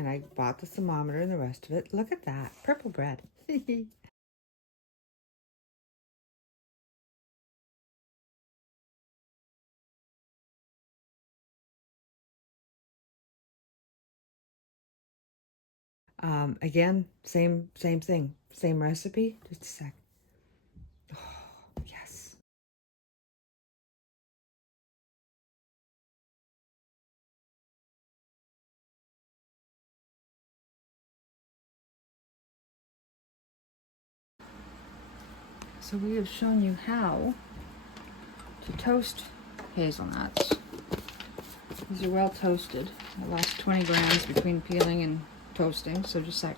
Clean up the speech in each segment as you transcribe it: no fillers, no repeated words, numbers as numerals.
and I bought the thermometer and the rest of it. Look at that, purple bread. Again, same thing, same recipe. Just a sec. Oh, yes. So we have shown you how to toast hazelnuts. These are well toasted. It lost 20 grams between peeling and toasting, so just like.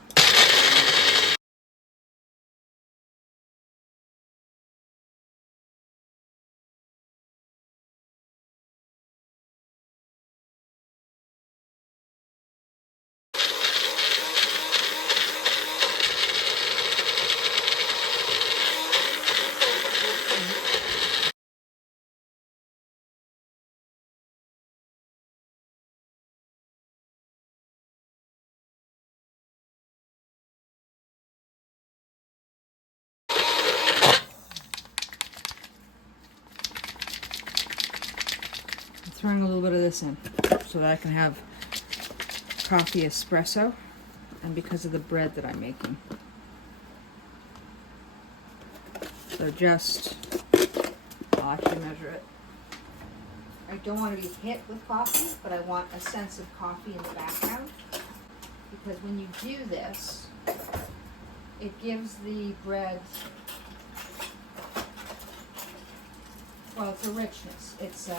Throwing a little bit of this in so that I can have coffee espresso, and because of the bread that I'm making. So just, I'll actually measure it. I don't want to be hit with coffee, but I want a sense of coffee in the background, because when you do this, it gives the bread, well, it's a richness. It's a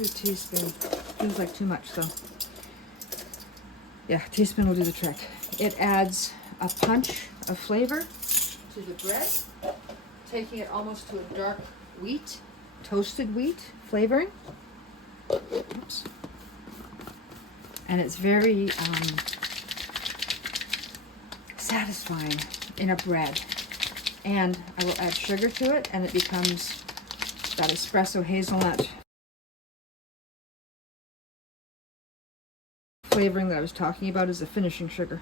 teaspoon. Feels like too much though. Yeah, teaspoon will do the trick. It adds a punch of flavor to the bread, taking it almost to a dark wheat, toasted wheat flavoring. Oops. And it's very satisfying in a bread. And I will add sugar to it, and it becomes that espresso hazelnut flavoring that I was talking about is the finishing sugar.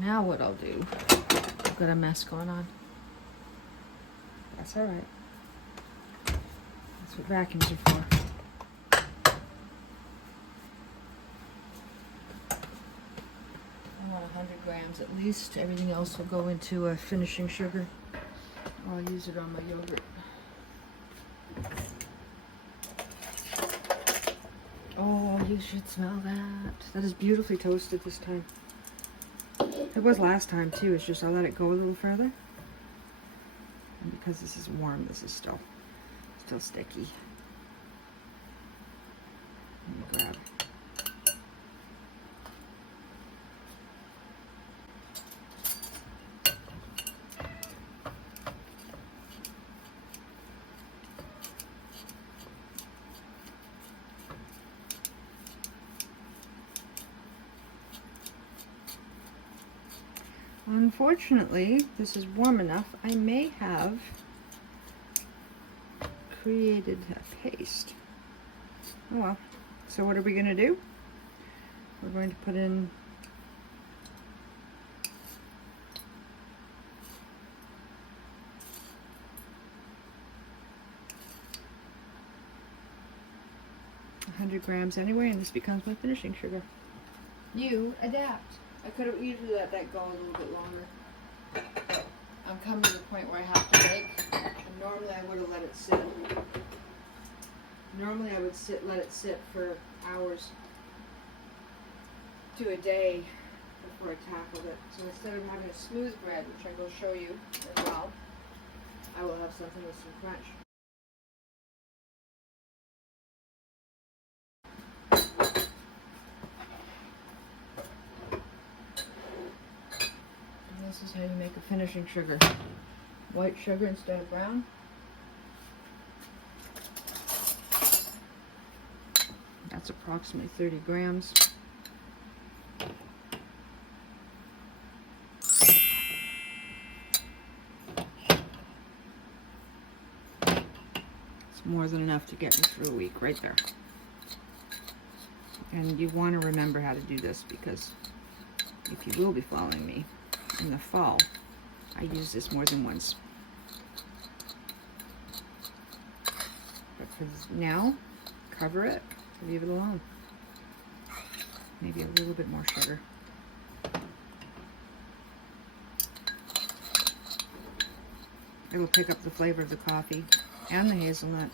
Now what I'll do, I've got a mess going on. That's all right. That's what vacuums are for. I want 100 grams at least. Everything else will go into a finishing sugar. Or I'll use it on my yogurt. Oh, you should smell that. That is beautifully toasted this time. It was last time too, it's just I let it go a little further. And because this is warm, this is still sticky. Let me grab. Unfortunately, this is warm enough. I may have created a paste. Oh well. So what are we going to do? We're going to put in grams anyway, and this becomes my finishing sugar. You adapt. I could have easily let that go a little bit longer. I'm coming to the point where I have to make, and normally I would have let it sit. Normally I would let it sit for hours to a day before I tackled it. So instead of having a smooth bread, which I will show you as well, I will have something with some crunch. this is how you make a finishing sugar. White sugar instead of brown. That's approximately 30 grams. It's more than enough to get me through a week right there. And you want to remember how to do this, because if you will be following me in the fall, I use this more than once. But for now, cover it, leave it alone. Maybe a little bit more sugar. It'll pick up the flavor of the coffee and the hazelnut,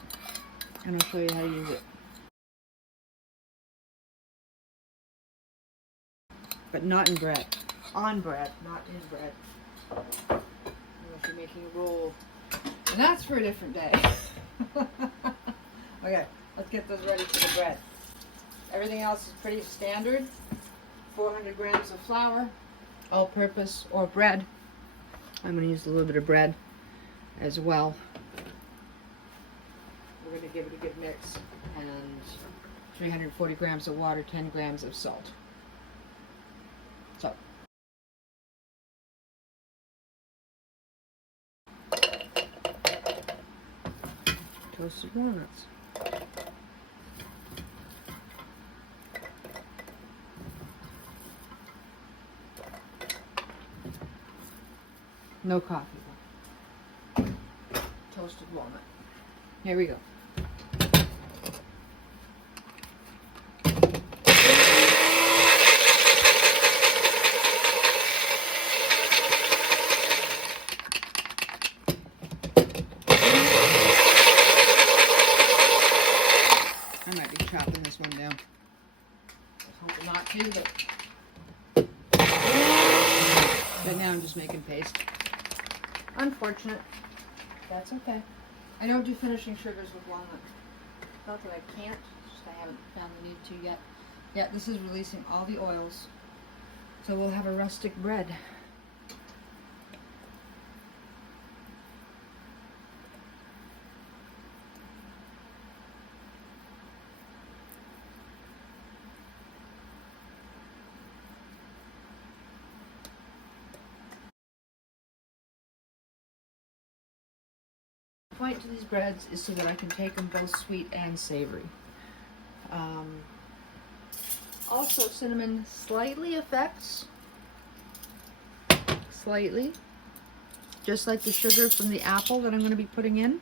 and I'll show you how to use it. But not in bread. On bread, not in bread. Unless you're making a roll. And that's for a different day. Okay, let's get those ready for the bread. Everything else is pretty standard. 400 grams of flour, all-purpose, or bread. I'm going to use a little bit of bread as well. We're going to give it a good mix. And 340 grams of water, 10 grams of salt. So, toasted walnuts. No coffee though. Toasted walnut. Here we go. I might be chopping this one down. I was hoping not to, but now I'm just making paste. Unfortunate. That's okay. I don't do finishing sugars with walnut. Not that I can't, just I haven't found the need to yet. Yeah, this is releasing all the oils. So we'll have a rustic bread. The point to these breads is so that I can take them both sweet and savory. Also, cinnamon slightly affects, just like the sugar from the apple that I'm going to be putting in,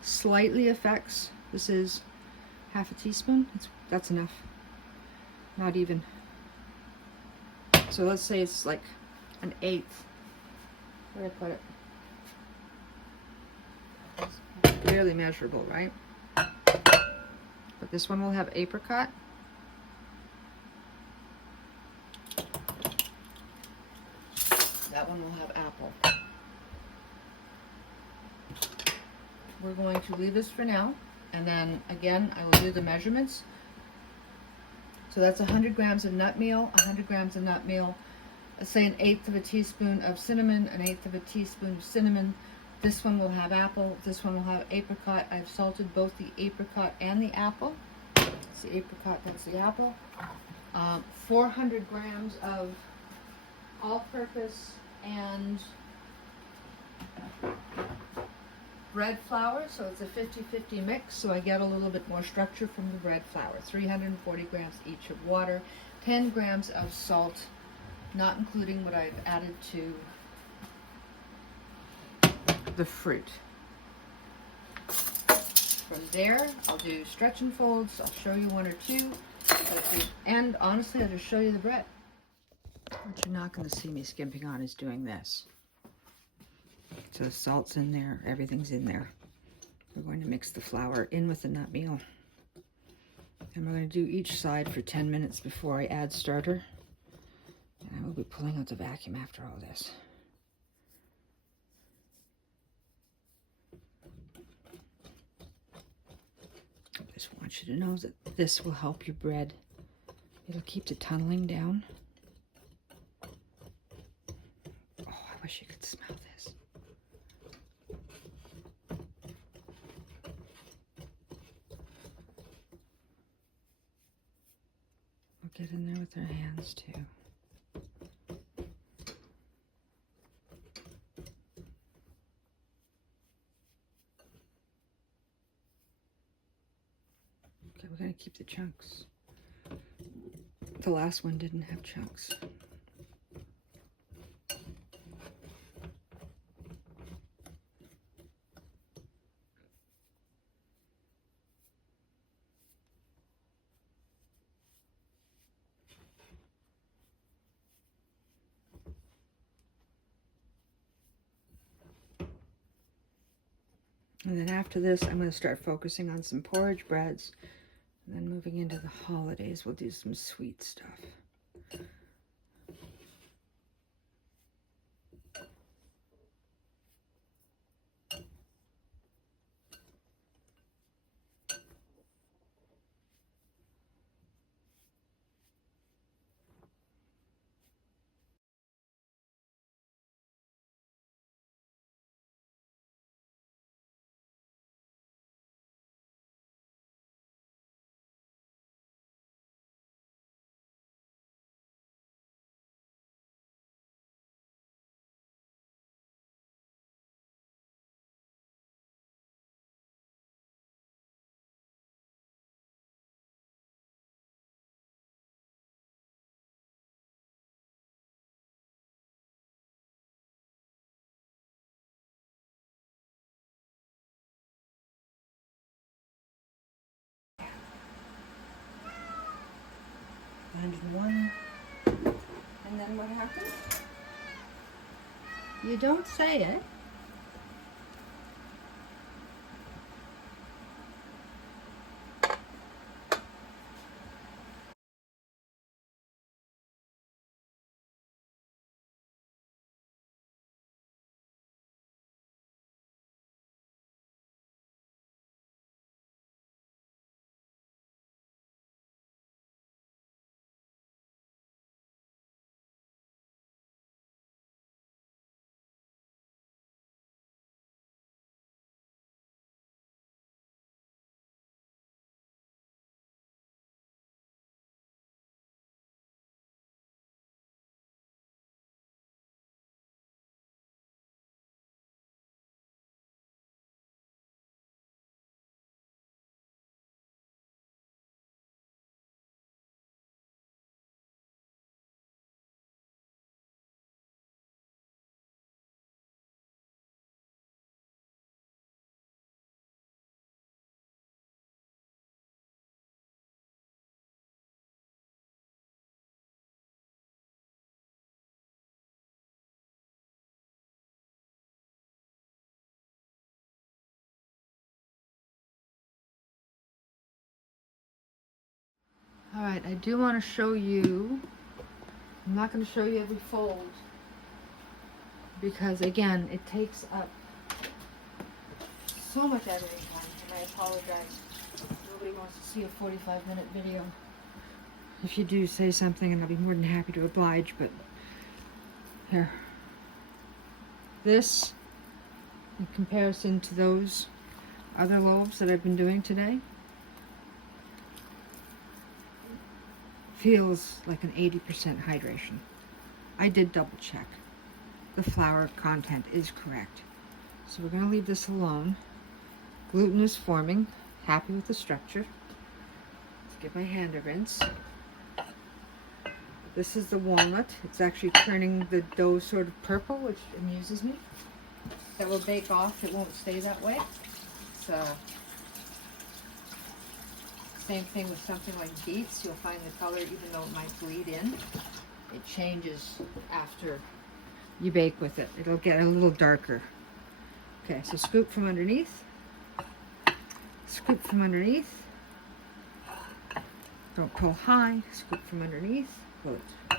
slightly affects. This is half a teaspoon. That's enough. Not even. So let's say it's like an eighth. Where did I put it? Barely measurable, right? But this one will have apricot. That one will have apple. We're going to leave this for now, and then again I will do the measurements. So that's 100 grams of nut meal, 100 grams of nut meal, let's say an eighth of a teaspoon of cinnamon, an eighth of a teaspoon of cinnamon. This one will have apple, this one will have apricot. I've salted both the apricot and the apple. That's the apricot, that's the apple. 400 grams of all-purpose and bread flour, so it's a 50-50 mix, so I get a little bit more structure from the bread flour. 340 grams each of water, 10 grams of salt, not including what I've added to the fruit. From there, I'll do stretch and folds. I'll show you one or two. And honestly, I'll just show you the bread. What you're not going to see me skimping on is doing this. So the salt's in there, everything's in there. We're going to mix the flour in with the nut meal. And we're going to do each side for 10 minutes before I add starter. And I will be pulling out the vacuum after all this. I just want you to know that this will help your bread. It'll keep the tunneling down. Oh, I Wish you could smell this. We'll get in there with our hands too. Okay, we're gonna keep the chunks. The last one didn't have chunks. And then after this, I'm going to start focusing on some porridge breads. And then moving into the holidays, we'll do some sweet stuff. And one. And then what happens? You don't say it. All right, I do want to show you. I'm not going to show you every fold because, again, it takes up so much editing time, and I apologize. Nobody wants to see a 45-minute video. If you do, say something, and I'll be more than happy to oblige, but here. This, in comparison to those other loaves that I've been doing today, feels like an 80% hydration. I did double check. The flour content is correct. So we're going to leave this alone. Gluten is forming. Happy with the structure. Let's give my hand a rinse. This is the walnut. It's actually turning the dough sort of purple, which amuses me. That will bake off. It won't stay that way. So same thing with something like beets. You'll find the color, even though it might bleed in, it changes after you bake with it. It'll get a little darker. Okay, so scoop from underneath. Scoop from underneath. Don't pull high. Scoop from underneath. Pull it.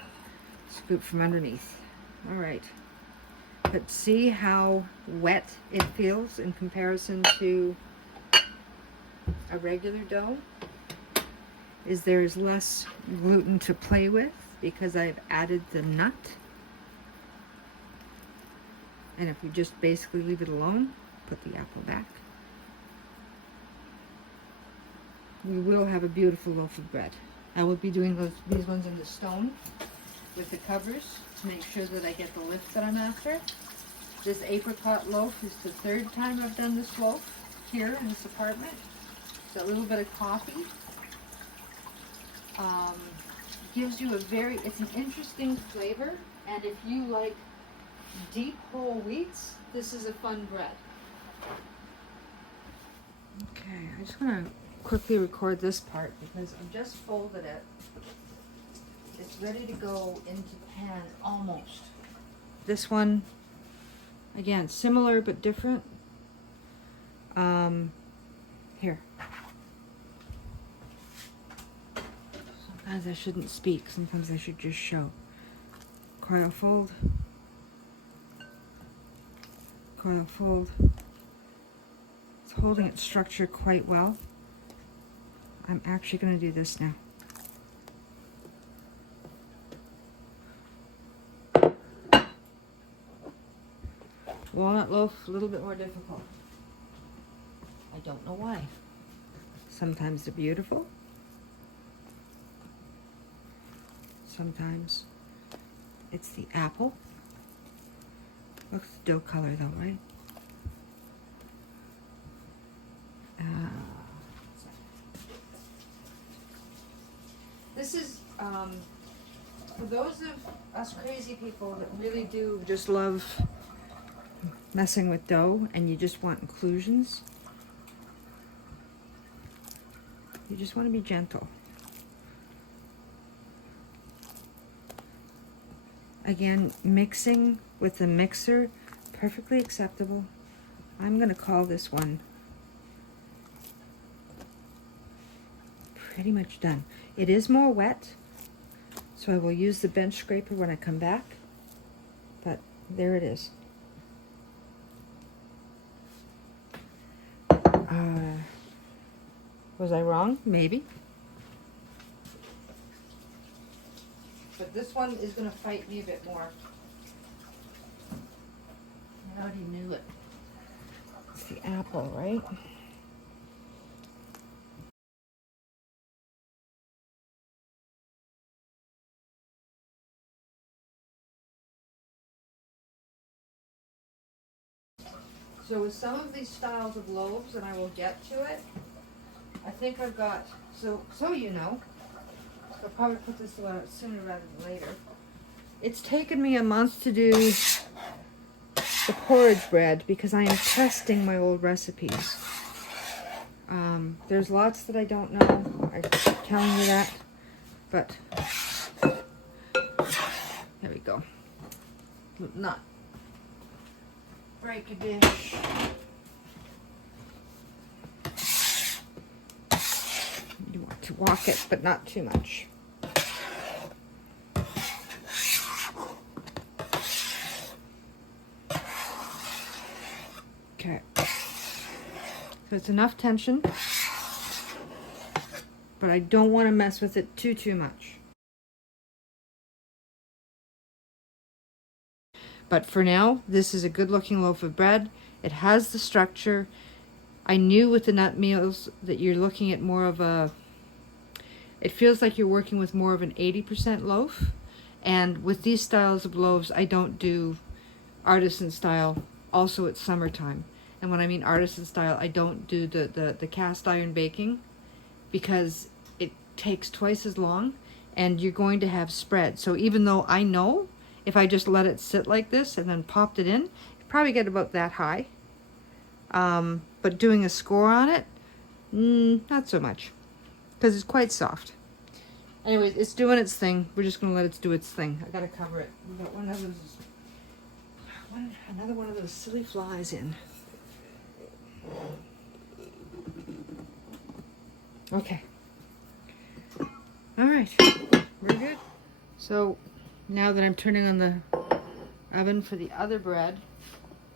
Scoop from underneath. All right. But see how wet it feels in comparison to a regular dough? There's less gluten to play with because I've added the nut. And if we just basically leave it alone, put the apple back, we will have a beautiful loaf of bread. I will be doing these ones in the stone with the covers to make sure that I get the lift that I'm after. This apricot loaf is the third time I've done this loaf here in this apartment. It's a little bit of coffee. Gives you it's an interesting flavor, and if you like deep whole wheats, this is a fun bread. Okay, I just want to quickly record this part because I've just folded it. It's ready to go into the pan almost. This one, again, similar but different. Here. Sometimes I shouldn't speak, sometimes I should just show. Coil fold. Coil fold. It's holding its structure quite well. I'm actually going to do this now. Walnut loaf, a little bit more difficult. I don't know why. Sometimes they're beautiful. Sometimes it's the apple. Looks dough color though, right? This is, for those of us crazy people that really do just love messing with dough and you just want inclusions, you just want to be gentle. Again, mixing with the mixer, perfectly acceptable. I'm going to call this one pretty much done. It is more wet, so I will use the bench scraper when I come back, but there it is. Was I wrong? Maybe. But this one is going to fight me a bit more. I already knew it. It's the apple, right? So with some of these styles of loaves, and I will get to it, I think I've got, so you know, I'll probably put this out sooner rather than later. It's taken me a month to do the porridge bread because I am testing my old recipes. There's lots that I don't know. I keep telling you that, but there we go. Not break a dish. You want to walk it, but not too much. Okay. So it's enough tension, but I don't want to mess with it too much. But for now, this is a good looking loaf of bread. It has the structure. I knew with the nut meals that you're looking at more of a, it feels like you're working with more of an 80% loaf. And with these styles of loaves, I don't do artisan style. Also, it's summertime. And when I mean artisan style, I don't do the cast iron baking because it takes twice as long and you're going to have spread. So even though I know if I just let it sit like this and then popped it in, you probably get about that high. But doing a score on it, not so much because it's quite soft. Anyways, it's doing its thing. We're just going to let it do its thing. I got to cover it. We got another one of those silly flies in. Okay. All right. We're good. So now that I'm turning on the oven for the other bread,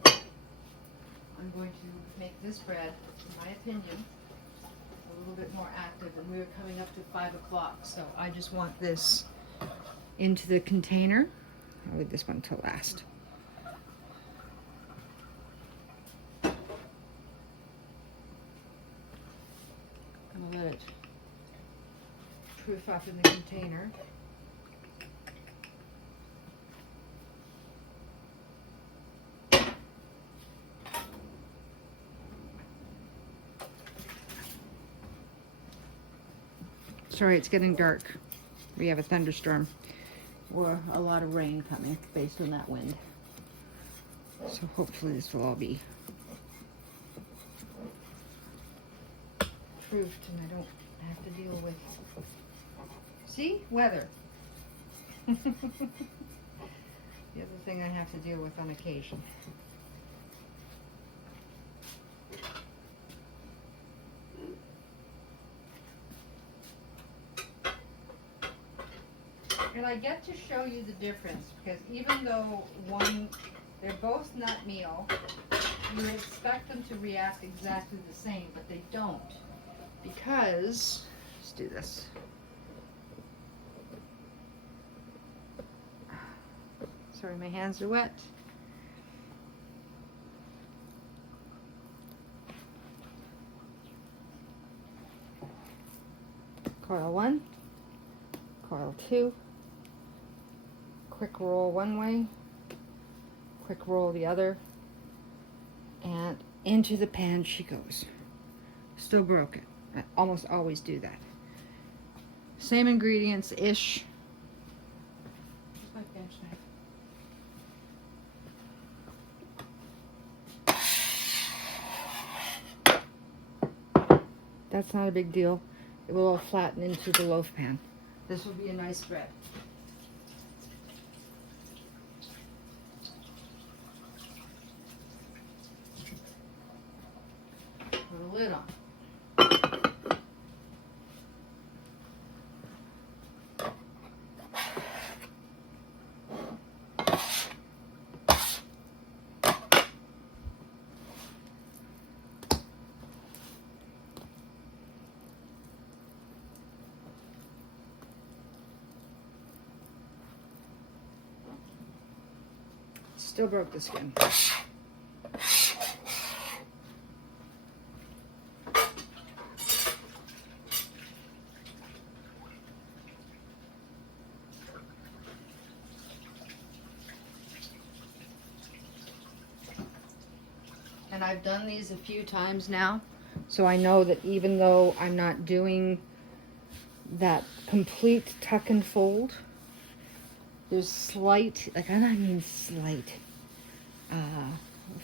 I'm going to make this bread, in my opinion, a little bit more active. And we're coming up to 5 o'clock, so I just want this into the container. I'll leave this one till last. I'll let it proof up in the container. Sorry, it's getting dark. We have a thunderstorm or a lot of rain coming based on that wind. So hopefully this will all be proofed and I don't have to deal with, see, weather. The other thing I have to deal with on occasion. And I get to show you the difference because even though they're both nut meal, you expect them to react exactly the same, but they don't. Because, let's do this. Sorry, my hands are wet. Coil 1, coil 2. Quick roll one way, quick roll the other, and into the pan she goes. Still broken. I almost always do that. Same ingredients-ish. Where's my bench knife? That's not a big deal. It will all flatten into the loaf pan. This will be a nice bread. Put a lid on. Still broke the skin. And I've done these a few times now, so I know that even though I'm not doing that complete tuck and fold, there's slight, like I don't mean slight,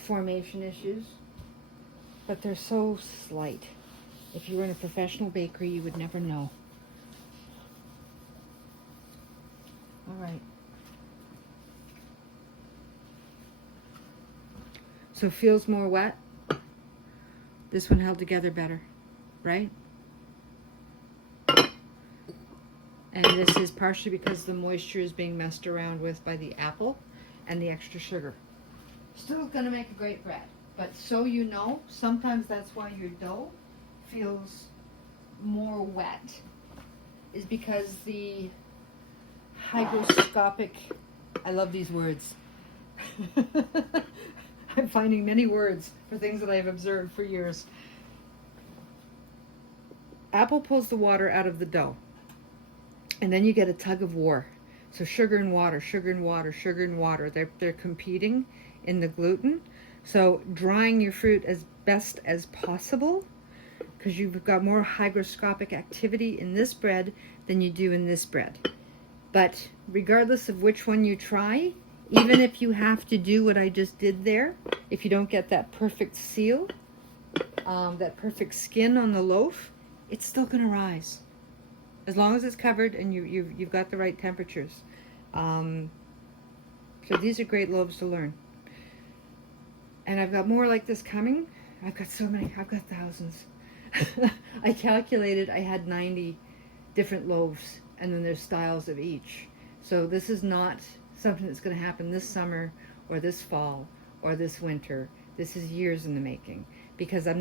formation issues, but they're so slight. If you were in a professional bakery, you would never know. All right. So it feels more wet. This one held together better, right? And this is partially because the moisture is being messed around with by the apple and the extra sugar. Still gonna make a great bread, but so you know, sometimes that's why your dough feels more wet, is because the hygroscopic, I love these words. I'm finding many words for things that I've observed for years. Apple pulls the water out of the dough. And then you get a tug of war. So sugar and water, sugar and water, sugar and water. They're competing in the gluten. So drying your fruit as best as possible, because you've got more hygroscopic activity in this bread than you do in this bread. But regardless of which one you try, even if you have to do what I just did there, if you don't get that perfect seal, that perfect skin on the loaf, it's still going to rise. As long as it's covered and you've got the right temperatures. So these are great loaves to learn. And I've got more like this coming. I've got so many. I've got thousands. I calculated I had 90 different loaves, and then there's styles of each. So this is not something that's going to happen this summer or this fall or this winter. This is years in the making, because I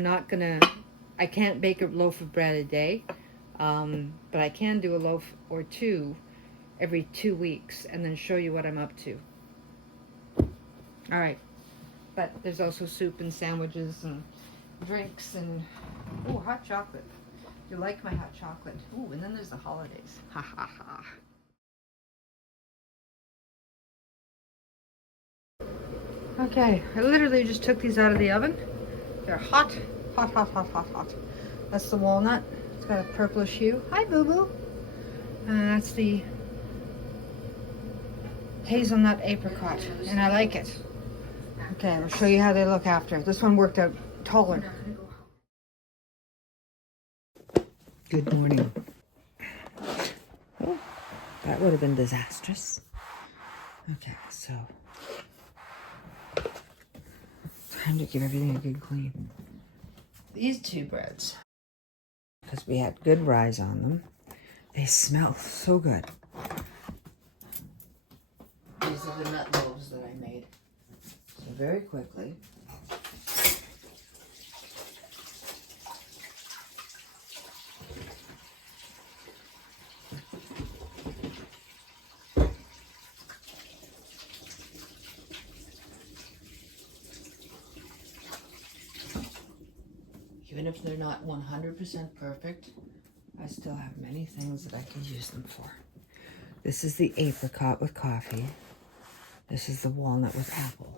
can't bake a loaf of bread a day. But I can do a loaf or two every 2 weeks and then show you what I'm up to. All right. But there's also soup and sandwiches and drinks and, oh, hot chocolate. You like my hot chocolate. Ooh, and then there's the holidays. Ha ha ha. Okay, I literally just took these out of the oven. They're hot, hot, hot, hot, hot, hot. That's the walnut. It's got a purplish hue. Hi, boo-boo. And that's the hazelnut apricot, and I like it. Okay, I'll show you how they look after. This one worked out taller. Good morning. Oh, that would have been disastrous. Okay, so time to give everything a good clean. These two breads, because we had good rise on them, they smell so good. These are the nut loaves that I made. So very quickly, even if they're not 100% perfect, I still have many things that I can use them for. This is the apricot with coffee. This is the walnut with apple.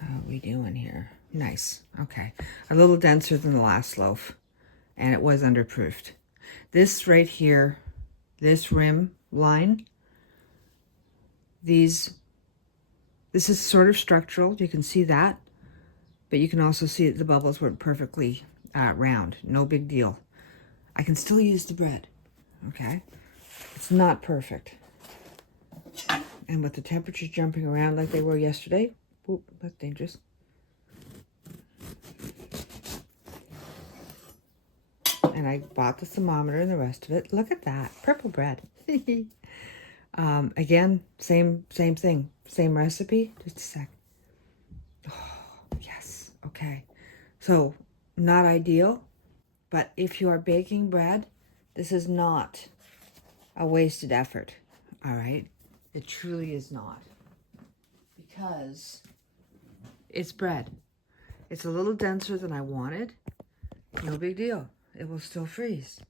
How are we doing here? Nice. Okay. A little denser than the last loaf, and it was underproofed. This right here, this rim line, this is sort of structural. You can see that, but you can also see that the bubbles weren't perfectly round. No big deal. I can still use the bread, okay? It's not perfect. And with the temperatures jumping around like they were yesterday, whoop, that's dangerous. And I bought the thermometer and the rest of it. Look at that, purple bread. Again, same thing, same recipe. Just a sec. Oh, yes, okay. So, not ideal, but if you are baking bread, this is not a wasted effort, all right? It truly is not, because it's bread. It's a little denser than I wanted. No big deal. It will still freeze.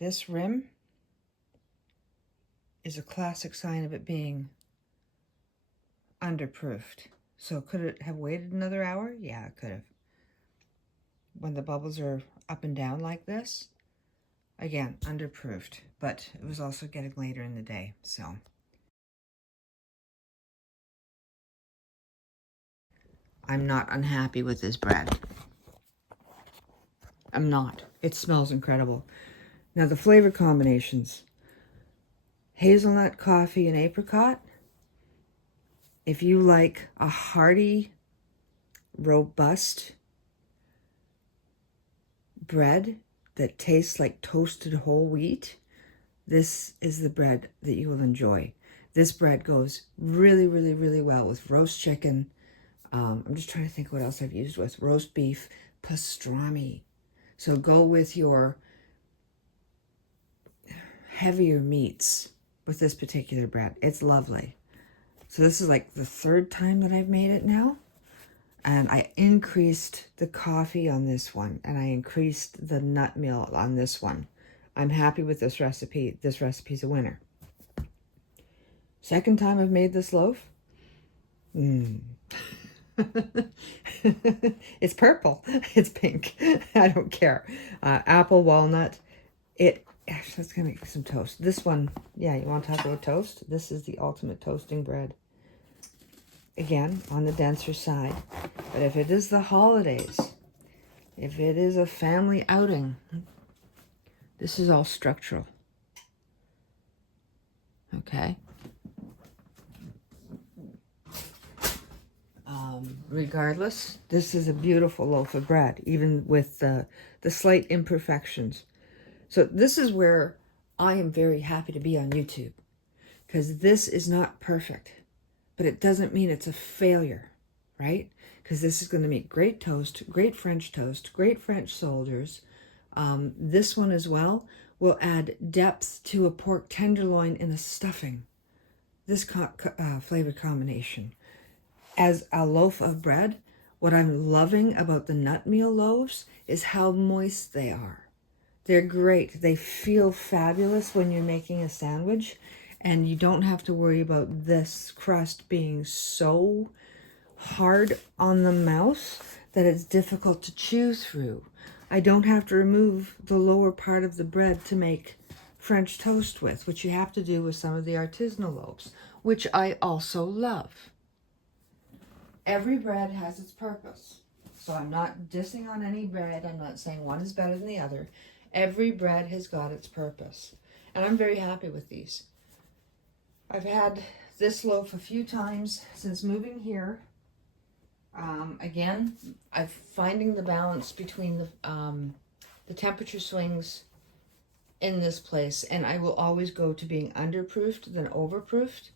This rim is a classic sign of it being underproofed. So could it have waited another hour? Yeah, it could have. When the bubbles are up and down like this, again, underproofed, but it was also getting later in the day, so. I'm not unhappy with this bread. I'm not. It smells incredible. Now the flavor combinations. Hazelnut, coffee, and apricot. If you like a hearty, robust bread that tastes like toasted whole wheat, this is the bread that you will enjoy. This bread goes really, really, really well with roast chicken. I'm just trying to think what else I've used with. Roast beef, pastrami. So go with your heavier meats with this particular bread. It's lovely. So this is like the third time that I've made it now. And I increased the coffee on this one, and I increased the nut meal on this one. I'm happy with this recipe. This recipe's a winner. Second time I've made this loaf. It's purple. It's pink. I don't care. Apple, walnut. Actually, let's gonna make some toast. This one, yeah, you want to talk about toast? This is the ultimate toasting bread. Again, on the denser side. But if it is the holidays, if it is a family outing, this is all structural. Okay? Regardless, this is a beautiful loaf of bread, even with the slight imperfections. So this is where I am very happy to be on YouTube, because this is not perfect, but it doesn't mean it's a failure, right? Because this is going to make great toast, great French toast, great French soldiers. This one as well will add depth to a pork tenderloin in a stuffing. this flavor combination. As a loaf of bread, what I'm loving about the nut meal loaves is how moist they are. They're great. They feel fabulous when you're making a sandwich, and you don't have to worry about this crust being so hard on the mouth that it's difficult to chew through. I don't have to remove the lower part of the bread to make French toast with, which you have to do with some of the artisanal loaves, which I also love. Every bread has its purpose. So I'm not dissing on any bread. I'm not saying one is better than the other. Every bread has got its purpose. And I'm very happy with these. I've had this loaf a few times since moving here. Again, I'm finding the balance between the temperature swings in this place, and I will always go to being underproofed than overproofed,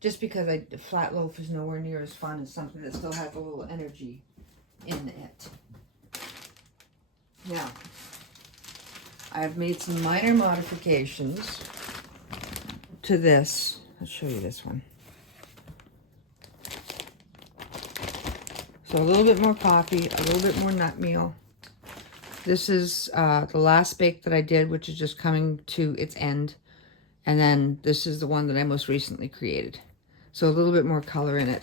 just because a flat loaf is nowhere near as fun as something that still has a little energy in it. Now, I've made some minor modifications to this. I'll show you this one. So a little bit more coffee, a little bit more nut meal. This is the last bake that I did, which is just coming to its end. And then this is the one that I most recently created. So a little bit more color in it.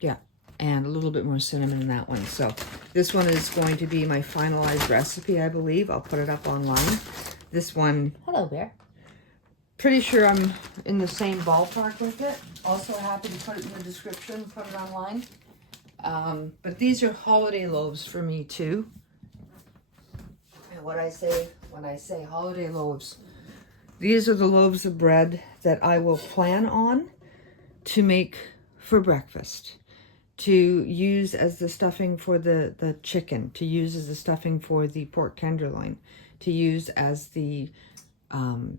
Yeah, and a little bit more cinnamon in that one. So this one is going to be my finalized recipe, I believe. I'll put it up online. This one, Hello, Bear. pretty sure I'm in the same ballpark with it. Also happy to put it in the description, put it online. But these are holiday loaves for me too. And what I say when I say holiday loaves, these are the loaves of bread that I will plan on to make for breakfast, to use as the stuffing for the chicken, to use as the stuffing for the pork tenderloin, to use as the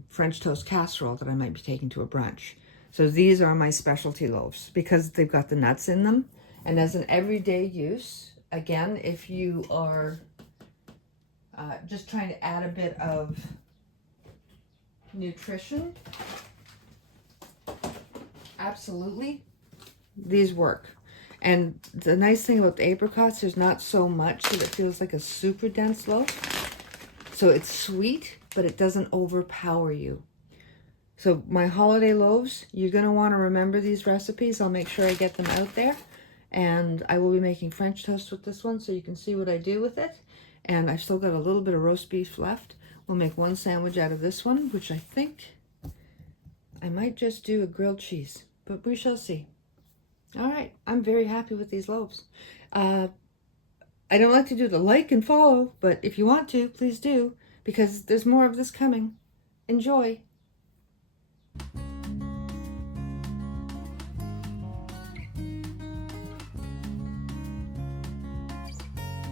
French toast casserole that I might be taking to a brunch. So these are my specialty loaves because they've got the nuts in them. And as an everyday use, again, if you are just trying to add a bit of nutrition, absolutely, these work. And the nice thing about the apricots, there's not so much that it feels like a super dense loaf. So it's sweet, but it doesn't overpower you. So my holiday loaves, you're going to want to remember these recipes. I'll make sure I get them out there. And I will be making French toast with this one so you can see what I do with it. And I've still got a little bit of roast beef left. We'll make one sandwich out of this one, which I think I might just do a grilled cheese, but we shall see. All right, I'm very happy with these loaves. I don't like to do the like and follow, but if you want to, please do, because there's more of this coming. Enjoy.